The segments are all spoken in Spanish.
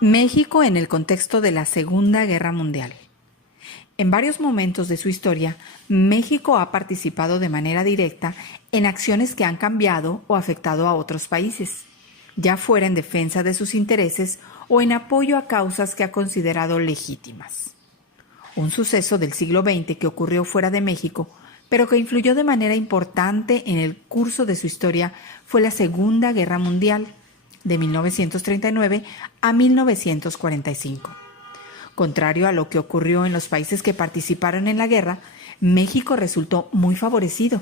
México en el contexto de la Segunda Guerra Mundial. En varios momentos de su historia, México ha participado de manera directa en acciones que han cambiado o afectado a otros países, ya fuera en defensa de sus intereses o en apoyo a causas que ha considerado legítimas. Un suceso del siglo XX que ocurrió fuera de México, pero que influyó de manera importante en el curso de su historia, fue la Segunda Guerra Mundial, de 1939 a 1945. Contrario a lo que ocurrió en los países que participaron en la guerra, México resultó muy favorecido,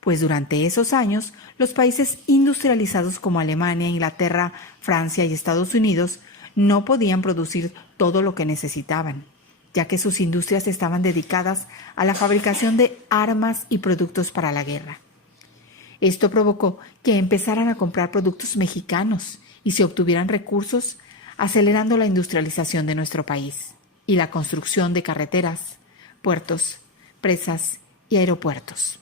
pues durante esos años los países industrializados como Alemania, Inglaterra, Francia y Estados Unidos no podían producir todo lo que necesitaban, ya que sus industrias estaban dedicadas a la fabricación de armas y productos para la guerra. Esto provocó que empezaran a comprar productos mexicanos y se obtuvieran recursos, acelerando la industrialización de nuestro país y la construcción de carreteras, puertos, presas y aeropuertos.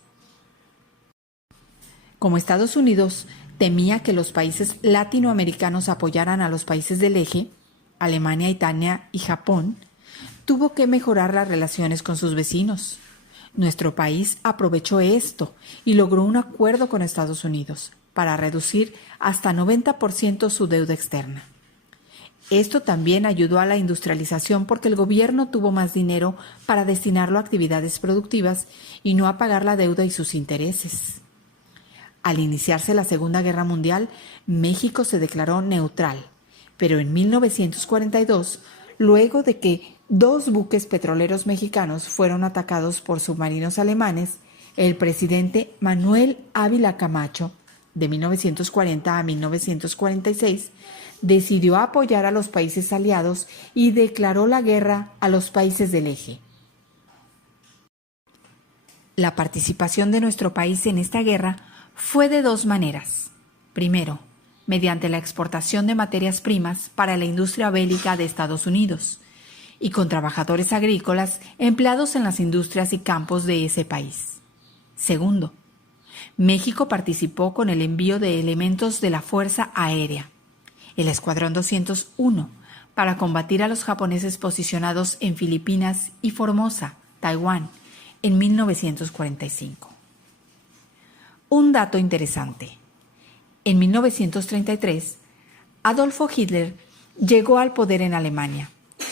Como Estados Unidos temía que los países latinoamericanos apoyaran a los países del eje, Alemania, Italia y Japón, tuvo que mejorar las relaciones con sus vecinos. Nuestro país aprovechó esto y logró un acuerdo con Estados Unidos para reducir hasta 90% su deuda externa. Esto también ayudó a la industrialización porque el gobierno tuvo más dinero para destinarlo a actividades productivas y no a pagar la deuda y sus intereses. Al iniciarse la Segunda Guerra Mundial, México se declaró neutral, pero en 1942, luego de que 2 buques petroleros mexicanos fueron atacados por submarinos alemanes, el presidente Manuel Ávila Camacho, de 1940 a 1946, decidió apoyar a los países aliados y declaró la guerra a los países del eje. La participación de nuestro país en esta guerra fue de 2 maneras. Primero, mediante la exportación de materias primas para la industria bélica de Estados Unidos y con trabajadores agrícolas empleados en las industrias y campos de ese país. Segundo, México participó con el envío de elementos de la Fuerza Aérea, el Escuadrón 201, para combatir a los japoneses posicionados en Filipinas y Formosa, Taiwán, en 1945. Un dato interesante. En 1933, Adolfo Hitler llegó al poder en Alemania,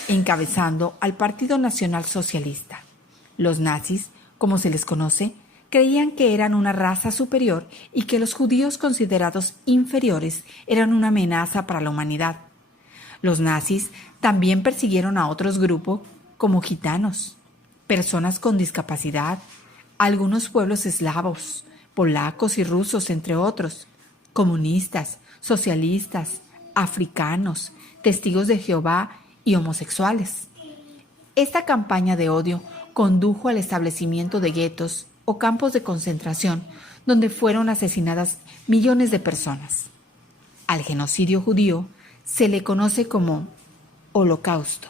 encabezando al Partido Nacional Socialista. Los nazis, como se les conoce, creían que eran una raza superior y que los judíos considerados inferiores eran una amenaza para la humanidad. Los nazis también persiguieron a otros grupos como gitanos, personas con discapacidad, algunos pueblos eslavos, polacos y rusos, entre otros, comunistas, socialistas, africanos, testigos de Jehová y homosexuales. Esta campaña de odio condujo al establecimiento de guetos o campos de concentración donde fueron asesinadas millones de personas. Al genocidio judío se le conoce como Holocausto.